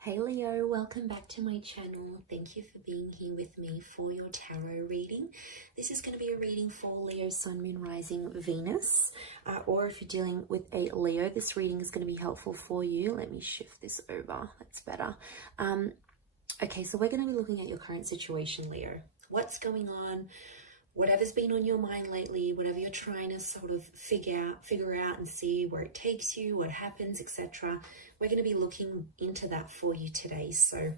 Hey Leo, welcome back to my channel. Thank you for being here with me for your tarot reading. This is going to be a reading for Leo, Sun, Moon, Rising, Venus. Or if you're dealing with a Leo, this reading is going to be helpful for you. Let me shift this over. That's better. Okay, so we're going to be looking at your current situation, Leo. What's going on? Whatever's been on your mind lately, whatever you're trying to sort of figure out and see where it takes you, what happens, etc. We're going to be looking into that for you today. So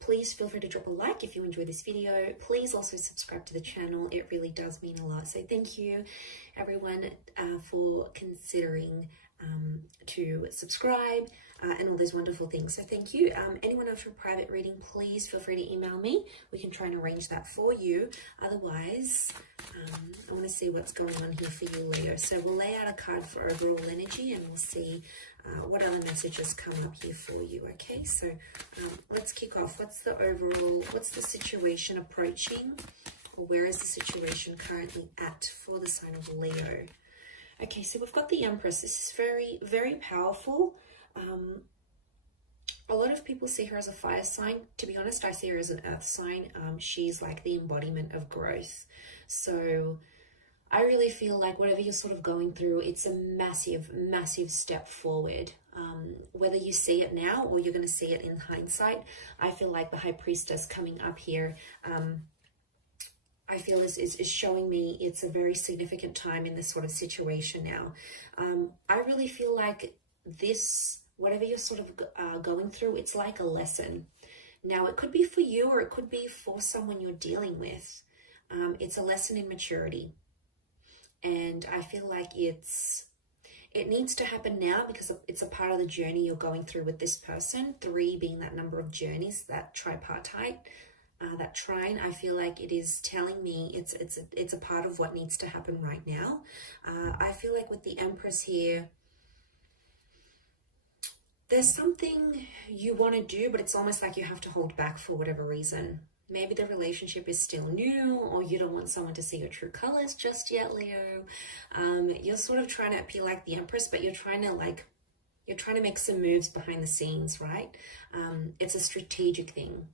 please feel free to drop a like if you enjoy this video. Please also subscribe to the channel. It really does mean a lot. So thank you everyone for considering to subscribe and all those wonderful things. So thank you. Anyone else for a private reading, please feel free to email me. We can try and arrange that for you. Otherwise, I want to see what's going on here for you, Leo. So we'll lay out a card for overall energy and we'll see what other messages come up here for you. Okay, so let's kick off. What's the situation approaching, or where is the situation currently at for the sign of Leo? Okay, so we've got the Empress. This is very, very powerful. A lot of people see her as a fire sign. To be honest, I see her as an earth sign. She's like the embodiment of growth. So I really feel like whatever you're sort of going through, it's a massive, massive step forward. Whether you see it now or you're going to see it in hindsight, I feel like the High Priestess coming up here, I feel is showing me it's a very significant time in this sort of situation now. I really feel like this, whatever you're sort of going through, it's like a lesson. Now, it could be for you or it could be for someone you're dealing with. It's a lesson in maturity. And I feel like it needs to happen now because it's a part of the journey you're going through with this person. 3 being that number of journeys, that tripartite. That trine, I feel like it is telling me it's a part of what needs to happen right now. I feel like with the Empress here, there's something you want to do, but it's almost like you have to hold back for whatever reason. Maybe the relationship is still new, or you don't want someone to see your true colors just yet, Leo. You're sort of trying to appear like the Empress, but you're trying to make some moves behind the scenes, right? It's a strategic thing.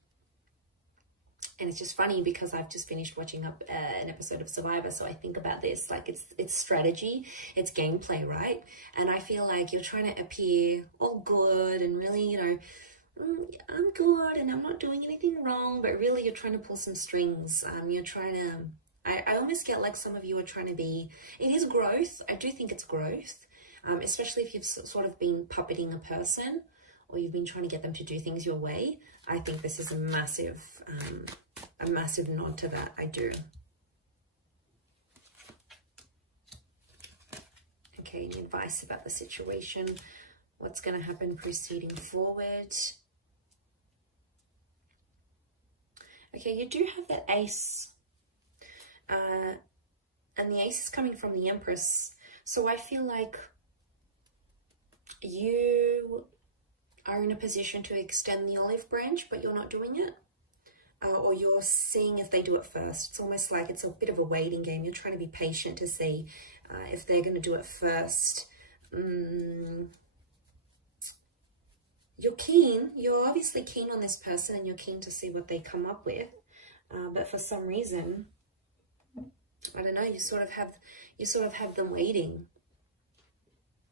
And it's just funny because I've just finished watching an episode of Survivor, so I think about this, like it's strategy, it's gameplay, right? And I feel like you're trying to appear all good and really, you know, I'm good and I'm not doing anything wrong, but really you're trying to pull some strings. You're trying to, I almost get like some of you are trying to be, it is growth. I do think it's growth, especially if you've sort of been puppeting a person or you've been trying to get them to do things your way. I think this is a massive nod to that. I do. Okay, any advice about the situation? What's going to happen proceeding forward? Okay, you do have that Ace. And the Ace is coming from the Empress. So I feel like you are in a position to extend the olive branch, but you're not doing it. Or you're seeing if they do it first. It's almost like it's a bit of a waiting game. You're trying to be patient to see if they're going to do it first. You're keen. You're obviously keen on this person and you're keen to see what they come up with. But for some reason, I don't know, you sort of have them waiting.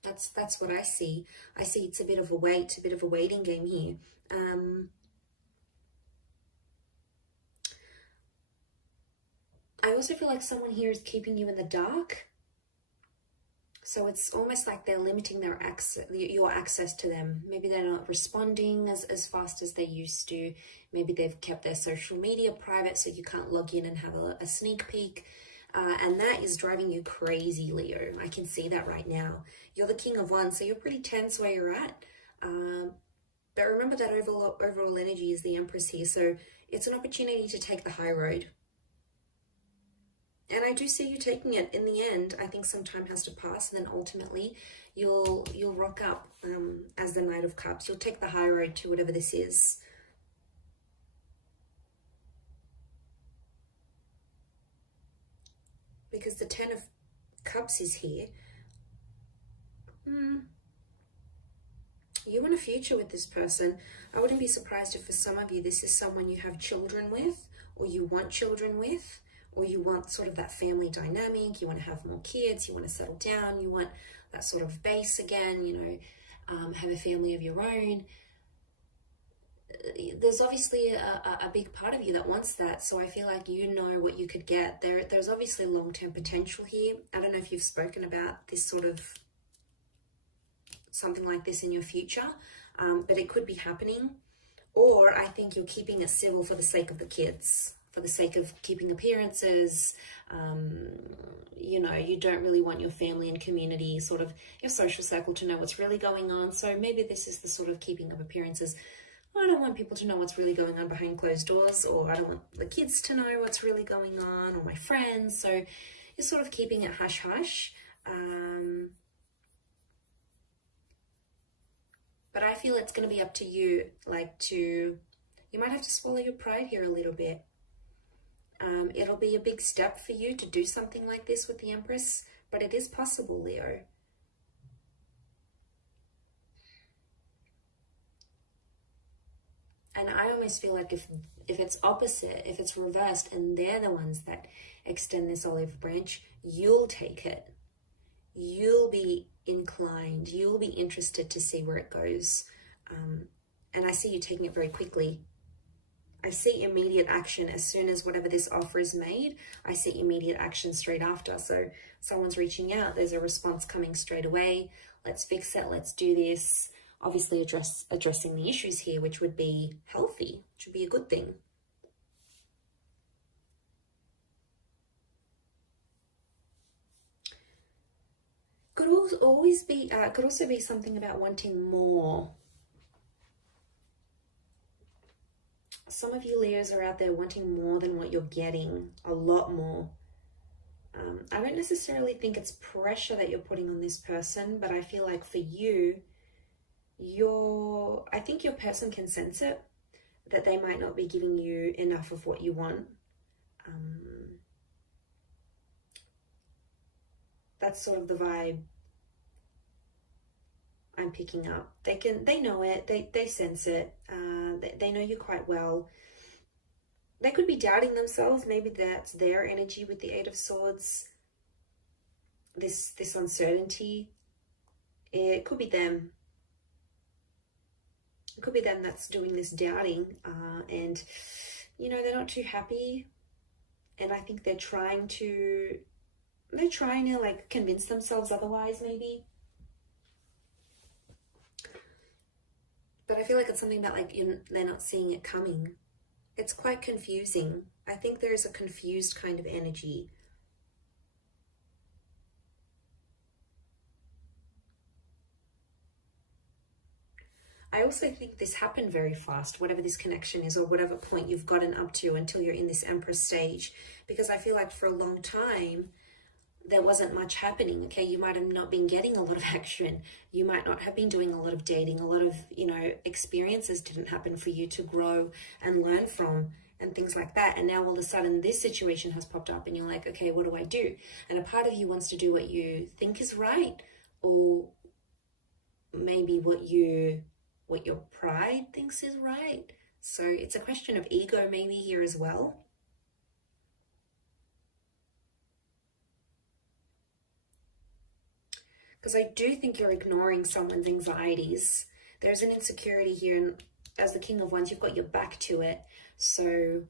That's what I see. I see it's a bit of a wait, a bit of a waiting game here. I also feel like someone here is keeping you in the dark. So it's almost like they're limiting their your access to them. Maybe they're not responding as fast as they used to. Maybe they've kept their social media private so you can't log in and have a sneak peek. And that is driving you crazy, Leo. I can see that right now. You're the King of Wands, so you're pretty tense where you're at. But remember that overall energy is the Empress here. So it's an opportunity to take the high road. And I do see you taking it. In the end, I think some time has to pass, and then ultimately you'll rock up as the Knight of Cups. You'll take the high road to whatever this is. Because the 10 of Cups is here. You want a future with this person. I wouldn't be surprised if for some of you this is someone you have children with, or you want children with, or you want sort of that family dynamic. You want to have more kids, you want to settle down, you want that sort of base again, you know, have a family of your own. There's obviously a big part of you that wants that, so I feel like you know what you could get. There's obviously long-term potential here. I don't know if you've spoken about this sort of something like this in your future, but it could be happening. Or I think you're keeping it civil for the sake of the kids, for the sake of keeping appearances. You know, you don't really want your family and community, sort of your social circle, to know what's really going on. So maybe this is the sort of keeping of appearances. I don't want people to know what's really going on behind closed doors, or I don't want the kids to know what's really going on, or my friends. So you're sort of keeping it hush hush. But I feel it's going to be up to you, you might have to swallow your pride here a little bit. It'll be a big step for you to do something like this with the Empress, but it is possible, Leo. And I almost feel like if it's opposite, if it's reversed, and they're the ones that extend this olive branch, you'll take it. You'll be inclined, you'll be interested to see where it goes. And I see you taking it very quickly. I see immediate action as soon as whatever this offer is made. I see immediate action straight after. So someone's reaching out, there's a response coming straight away. Let's fix it, let's do this. Obviously addressing the issues here, which would be healthy, which would be a good thing. Could also be something about wanting more. Some of you Leos are out there wanting more than what you're getting, a lot more. I don't necessarily think it's pressure that you're putting on this person, but I feel like for you, I think your person can sense it, that they might not be giving you enough of what you want. That's sort of the vibe I'm picking up. They know it, they sense it, they know you quite well. They could be doubting themselves. Maybe that's their energy with the Eight of Swords. This uncertainty. It could be them. It could be them that's doing this doubting, and you know, they're not too happy, and I think they're trying to like convince themselves otherwise, maybe. But I feel like it's something that they're not seeing it coming. It's quite confusing. I think there is a confused kind of energy. I also think this happened very fast, whatever this connection is, or whatever point you've gotten up to until you're in this Empress stage, because I feel like for a long time, there wasn't much happening. Okay, you might have not been getting a lot of action. You might not have been doing a lot of dating. A lot of, you know, experiences didn't happen for you to grow and learn from and things like that. And now all of a sudden this situation has popped up and you're like, okay, what do I do? And a part of you wants to do what you think is right, or maybe what your pride thinks is right. So it's a question of ego maybe here as well. Because I do think you're ignoring someone's anxieties. There's an insecurity here, and as the King of Wands, you've got your back to it. So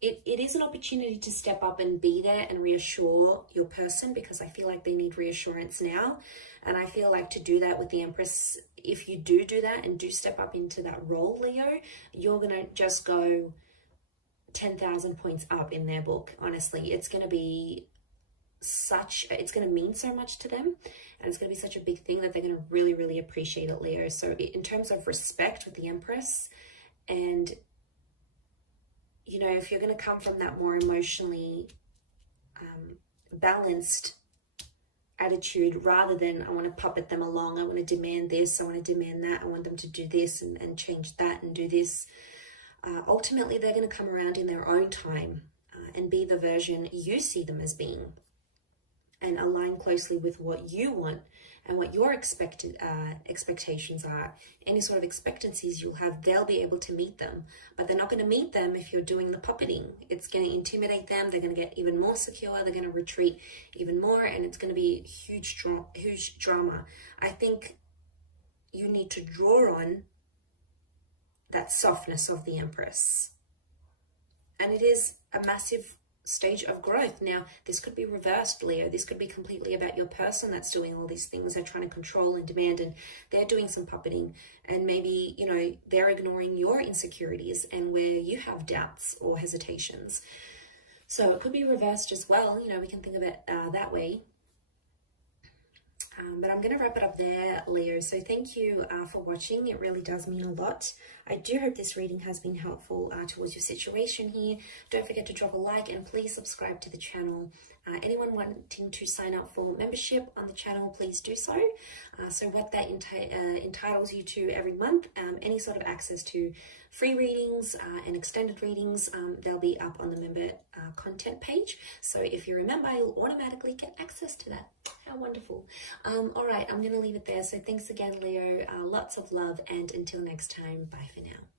it is an opportunity to step up and be there and reassure your person, because I feel like they need reassurance now. And I feel like to do that with the Empress, if you do that and do step up into that role, Leo, you're going to just go 10,000 points up in their book. Honestly, it's going to be it's going to mean so much to them, and it's going to be such a big thing that they're going to really, really appreciate it, Leo. So in terms of respect with the Empress, and you know, if you're going to come from that more emotionally balanced attitude, rather than I want to puppet them along, I want to demand this, I want to demand that, I want them to do this and change that and do this, ultimately they're going to come around in their own time and be the version you see them as being, and align closely with what you want and what your expectations are, any sort of expectancies you'll have, they'll be able to meet them. But they're not going to meet them if you're doing the puppeting. It's going to intimidate them. They're going to get even more secure. They're going to retreat even more, and it's going to be huge drama. I think you need to draw on that softness of the Empress. And it is a massive stage of growth. Now, this could be reversed, Leo. This could be completely about your person that's doing all these things. They're trying to control and demand, and they're doing some puppeting, and maybe, you know, they're ignoring your insecurities and where you have doubts or hesitations. So it could be reversed as well. You know, we can think of it that way. But I'm going to wrap it up there, Leo. So thank you for watching. It really does mean a lot. I do hope this reading has been helpful towards your situation here. Don't forget to drop a like and please subscribe to the channel. Anyone wanting to sign up for membership on the channel, please do so. So what that entitles you to every month, any sort of access to free readings and extended readings, they'll be up on the member content page. So if you're a member, you'll automatically get access to that. How wonderful. All right, I'm going to leave it there. So thanks again, Leo. Lots of love, and until next time, bye for now.